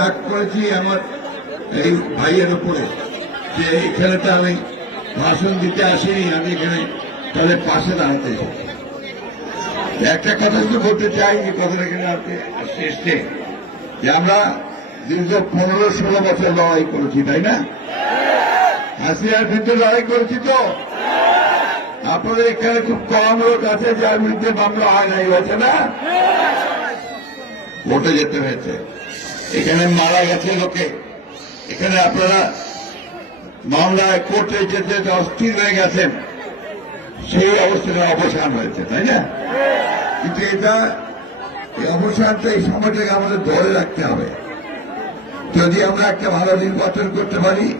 রাগ করেছি আমার এই ভাইয়ের উপরে যে এখানে তো আমি ভাষণ দিতে আসিনি, আমি এখানে তাদের পাশে দাঁড়াতে। একটা কথা শুধু বলতে চাই যে কথাটা এখানে আপনি শেষে যে আমরা দীর্ঘ পনেরো ষোলো বছর লড়াই করেছি, তাই না? হাসিনার বিরুদ্ধে লড়াই করেছি তো? আপনাদের এখানে খুব কম লোক আছে যার বিরুদ্ধে মামলা হয় নাই, হয়েছে না? ভোটে যেতে হয়েছে। এখানে মারা গেছে লোকে। এখানে আপনারা মামলায় কোর্টে যেতে অস্থির হয়ে গেছেন। সেই অবস্থাটা অবসান হয়েছে, তাই না? কিন্তু এটা, এই অবসানটা এই সময়টাকে আমাদের ধরে রাখতে হবে। যদি আমরা একটা ভালো নির্বাচন করতে পারি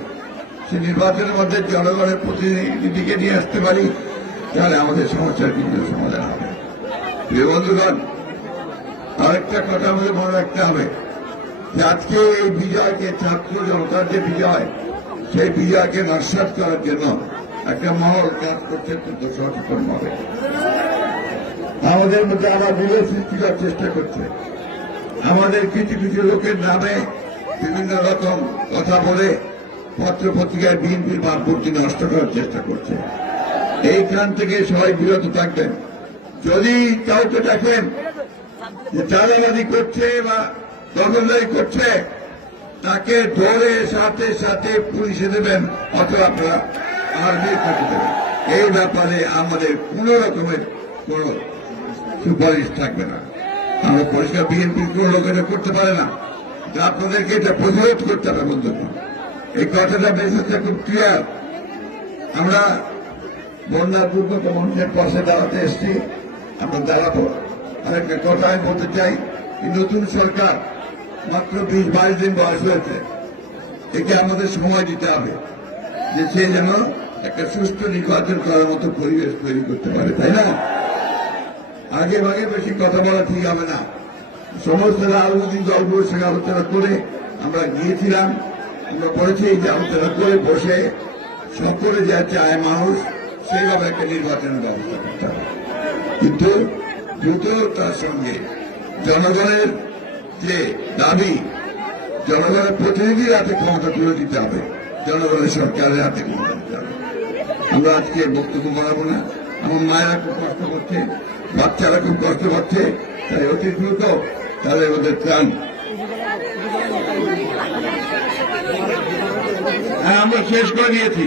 সেই নির্বাচনের মধ্যে জনগণের প্রতিনিধিকে নিয়ে আসতে পারি, তাহলে আমাদের সমস্যার কিন্তু সমাধান হবে। প্রিয় বন্ধুগণ, আরেকটা কথা আমাদের মনে রাখতে হবে। আজকে এই বিজয়কে ছাত্র জনতার যে বিজয়, সেই বিজয়কে নস্বাত করার জন্য একটা মহল কাজ করছে কিন্তু সচেতন হবে আমাদের মধ্যে আবার বিরোধ সৃষ্টি করার চেষ্টা করছে। আমাদের কিছু কিছু লোকের নামে বিভিন্ন রকম কথা বলে পত্র পত্রিকায় বিএনপির ভাবমূর্তি নষ্ট করার চেষ্টা করছে। এইখান থেকে সবাই বিরত থাকবেন। যদি কাউকে দেখেন যে চাঁদাবাদি করছে বা দখলদারি করছে তাকে ধরে সাথে সাথে পুলিশে দেবেন অথবা আর্মির কাছে দেবেন। এই ব্যাপারে আমাদের কোন রকমের কোন সুপারিশ থাকবে না। আমরা পরিষ্কার বিএনপির কোন লোক এটা করতে পারে না। আপনাদেরকে এটা প্রতিরোধ করতে হবে বন্ধুগণ এই কথাটা মেসেজটা খুব ক্লিয়ার আমরা বন্যার দুর্গত মানুষের পাশে দাঁড়াতে এসছি, আমরা দাঁড়াবো। আরেকটা কথা আমি বলতে চাই নতুন সরকার মাত্র বিশ বাইশ দিন বয়স হয়েছে, একে আমাদের সময় দিতে হবে যে সে যেন একটা সুস্থ, নির্বাচন করার মতো পরিবেশ তৈরি করতে পারে, তাই না? আগে ভাগে বেশি কথা বলা ঠিক হবে না। সমস্ত রাজনৈতিক দলগুলোর সঙ্গে আলোচনা করে আমরা গিয়েছিলাম, আমরা বলেছি যে আলোচনা করে বসে সকলে যা চায় মানুষ সেইভাবে একটা নির্বাচনের ব্যবস্থা করতে হবে। কিন্তু দ্রুত তার সঙ্গে জনগণের যে দাবি, জনগণের প্রতিনিধির হাতে ক্ষমতা তুলে দিতে হবে। জনগণের সরকারের হাতে ক্ষমতা দিতে হবে। আমরা আজকে বক্তব্য বাড়াবো না। আমার মায়েরা খুব কষ্ট করছে, বাচ্চারা খুব কষ্ট পাচ্ছে তাই অতি দ্রুত তাহলে ওদের ত্রাণ। হ্যাঁ আমরা শেষ করে দিয়েছি।